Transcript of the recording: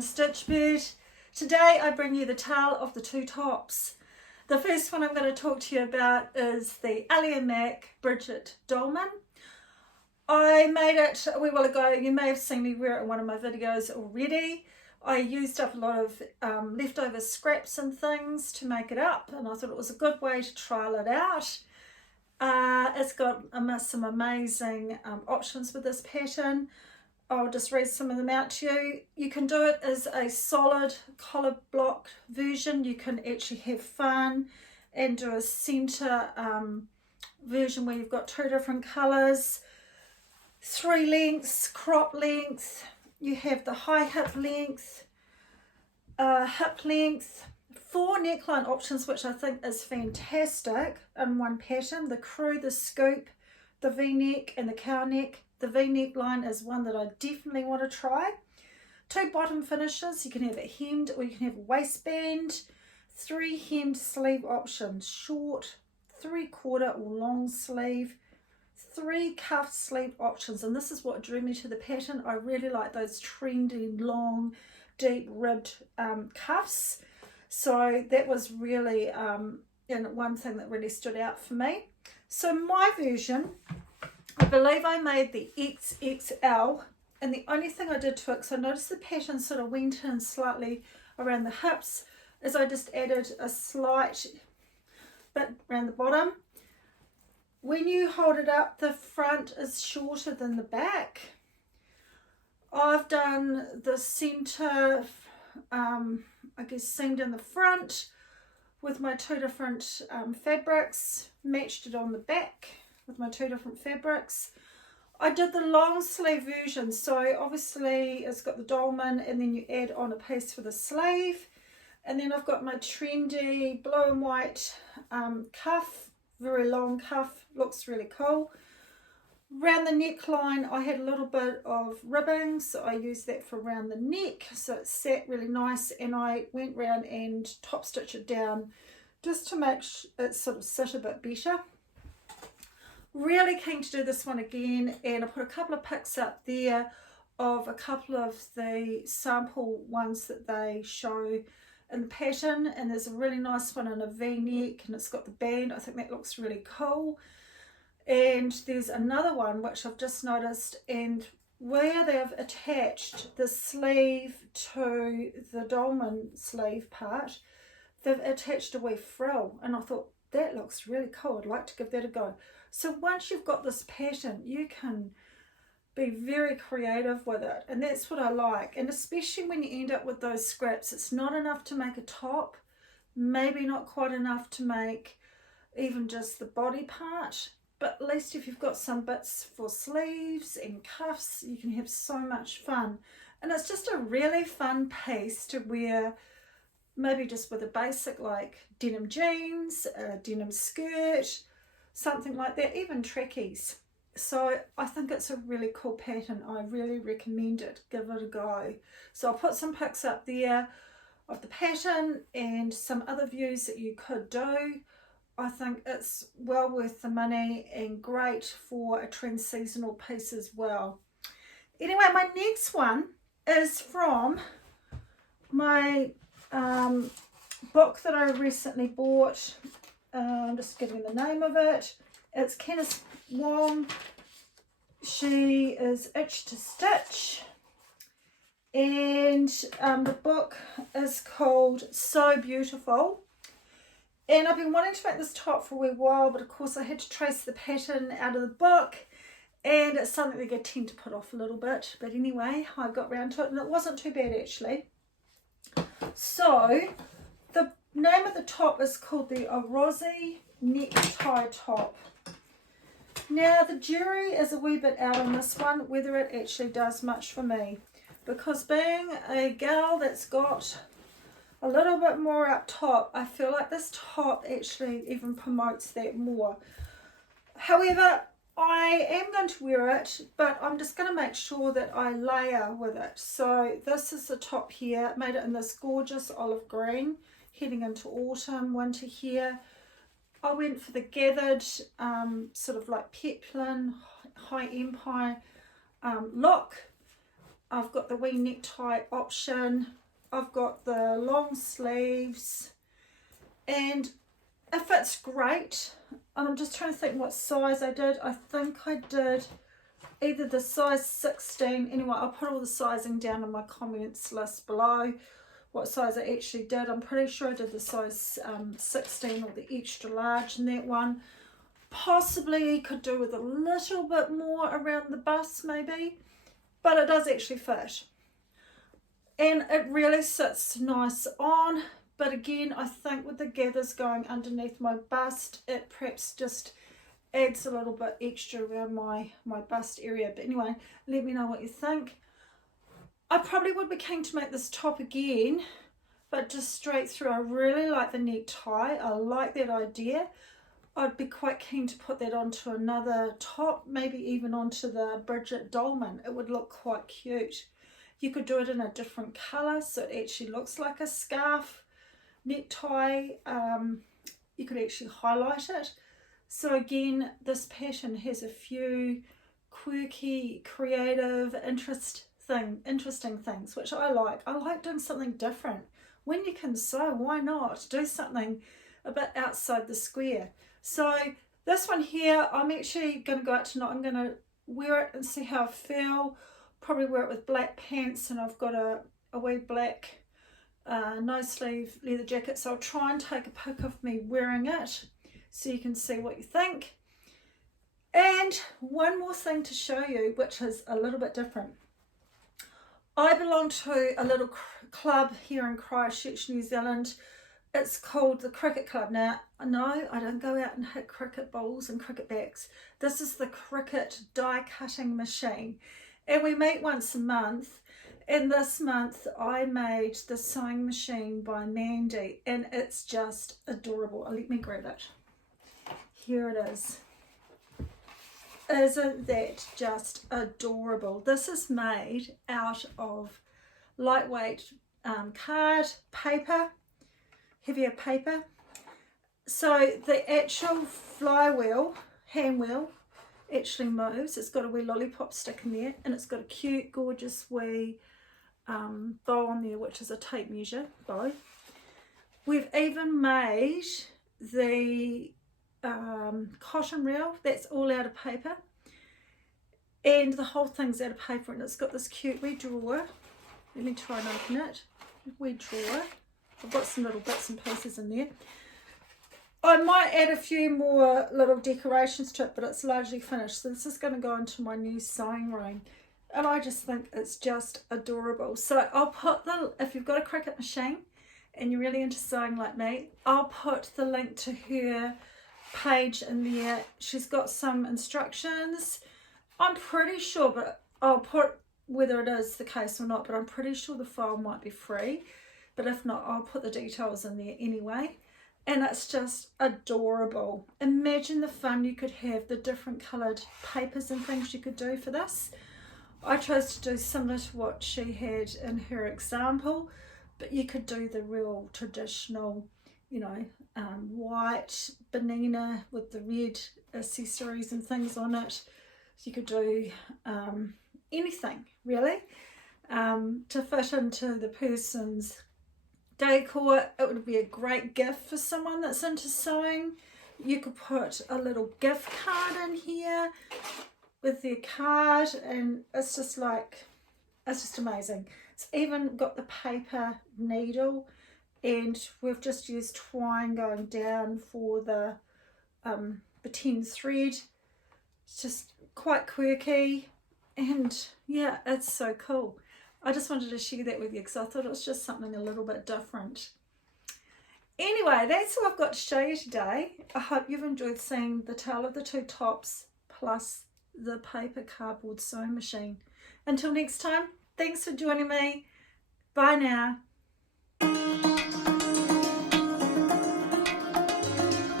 Stitchbird. Today I bring you the tale of the two tops. The first one I'm going to talk to you about is the Ellie Mac Bridget Dolman. I made it a wee while ago. You may have seen me wear it in one of my videos already. I used up a lot of leftover scraps and things to make it up, and I thought it was a good way to trial it out. It's got some amazing options with this pattern. I'll just read some of them out to you. You can do it as a solid collar block version. You can actually have fun and do a center version where you've got two different colors, 3 lengths, crop length. You have the high hip length, 4 neckline options, which I think is fantastic in one pattern: the crew, the scoop, the V-neck and the cow neck. The V-neck line is one that I definitely want to try. 2 bottom finishes. You can have it hemmed or you can have a waistband. 3 hemmed sleeve options: short, 3/4 or long sleeve. 3 cuff sleeve options, and this is what drew me to the pattern. I really like those trendy, long, deep ribbed cuffs. So that was really one thing that really stood out for me. So my version, I believe I made the XXL, and the only thing I did to it, because I noticed the pattern sort of went in slightly around the hips, is I just added a slight bit around the bottom. When you hold it up, the front is shorter than the back. I've done the center, I guess, seamed in the front with my 2 different fabrics, matched it on the back with my 2 different fabrics. I did the long sleeve version, so obviously it's got the dolman, and then you add on a piece for the sleeve, and then I've got my trendy blue and white cuff, very long cuff, looks really cool. Around the neckline I had a little bit of ribbing, so I used that for around the neck, so it sat really nice, and I went round and top stitch it down just to make it sort of sit a bit better. Really keen to do this one again, and I put a couple of pics up there of a couple of the sample ones that they show in the pattern, and there's a really nice one in a V-neck, and it's got the band. I think that looks really cool. And there's another one which I've just noticed, and where they've attached the sleeve to the dolman sleeve part, they've attached a wee frill, and I thought that looks really cool. I'd like to give that a go. So once you've got this pattern, you can be very creative with it, and that's what I like. And especially when you end up with those scraps, it's not enough to make a top, maybe not quite enough to make even just the body part, but at least if you've got some bits for sleeves and cuffs, you can have so much fun. And it's just a really fun piece to wear, maybe just with a basic like denim jeans, a denim skirt, something like that, even trackies. So I think it's a really cool pattern. I really recommend it. Give it a go. So I'll put some pics up there of the pattern and some other views that you could do. I think it's well worth the money and great for a trend seasonal piece as well. Anyway, my next one is from my book that I recently bought. I'm just giving the name of it. It's Kennis Wong. She is Itch to Stitch, and the book is called So Beautiful. And I've been wanting to make this top for a wee while, but of course I had to trace the pattern out of the book, and it's something that I tend to put off a little bit. But anyway, I got round to it, and it wasn't too bad actually. So the name of the top is called the Orosi necktie top. Now the jury is a wee bit out on this one, whether it actually does much for me, because being a gal that's got a little bit more up top, I feel like this top actually even promotes that more. However, I am going to wear it, but I'm just going to make sure that I layer with it. So this is the top here. Made it in this gorgeous olive green, heading into autumn, winter here. I went for the gathered sort of like peplin, high empire look. I've got the wee necktie option. I've got the long sleeves, and it fits great. And I'm just trying to think what size I did. I think I did either the size 16. Anyway, I'll put all the sizing down in my comments list below, what size I actually did. I'm pretty sure I did the size 16 or the extra large in that one. Possibly could do with a little bit more around the bust maybe, but it does actually fit. And it really sits nice on. But again, I think with the gathers going underneath my bust, it perhaps just adds a little bit extra around my bust area. But anyway, let me know what you think. I probably would be keen to make this top again, but just straight through. I really like the necktie. I like that idea. I'd be quite keen to put that onto another top, maybe even onto the Bridget Dolman. It would look quite cute. You could do it in a different colour, so it actually looks like a scarf necktie. You could actually highlight it. So again, this pattern has a few quirky, creative, interesting things, which I like. I like doing something different. When you can sew, why not do something a bit outside the square? So this one here, I'm actually going to go out tonight. I'm going to wear it and see how I feel. Probably wear it with black pants, and I've got a wee black no sleeve leather jacket. So I'll try and take a pic of me wearing it so you can see what you think. And one more thing to show you, which is a little bit different. I belong to a little club here in Christchurch, New Zealand. It's called the Cricket Club. Now, no, I don't go out and hit cricket balls and cricket bats. This is the cricket die cutting machine. And we meet once a month. And this month I made the sewing machine by Mandy, and it's just adorable. Let me grab it. Here it is. Isn't that just adorable? This is made out of lightweight card paper, heavier paper. So the actual flywheel, hand wheel, actually moves. It's got a wee lollipop stick in there, and it's got a cute, gorgeous wee bow on there, which is a tape measure bow. We've even made the cotton reel. That's all out of paper, and the whole thing's out of paper, and it's got this cute wee drawer. Let me try and open it. Wee drawer. I've got some little bits and pieces in there. I might add a few more little decorations to it, but it's largely finished. So this is going to go into my new sewing room, and I just think it's just adorable. So I'll put if you've got a cricket machine and you're really into sewing like me, I'll put the link to her page in there. She's got some instructions. I'm pretty sure, but I'll put whether it is the case or not, but I'm pretty sure the file might be free. But if not, I'll put the details in there anyway. And it's just adorable. Imagine the fun you could have, the different coloured papers and things you could do for this. I chose to do similar to what she had in her example, but you could do the real traditional, you know, white banana with the red accessories and things on it. You could do anything really to fit into the person's decor. It would be a great gift for someone that's into sewing. You could put a little gift card in here with their card, and it's just amazing. It's even got the paper needle, and we've just used twine going down for the 10 thread. It's just quite quirky, and yeah, it's so cool. I just wanted to share that with you because I thought it was just something a little bit different. Anyway, that's all I've got to show you today. I hope you've enjoyed seeing the tale of the two tops plus the paper cardboard sewing machine. Until next time, thanks for joining me. Bye now.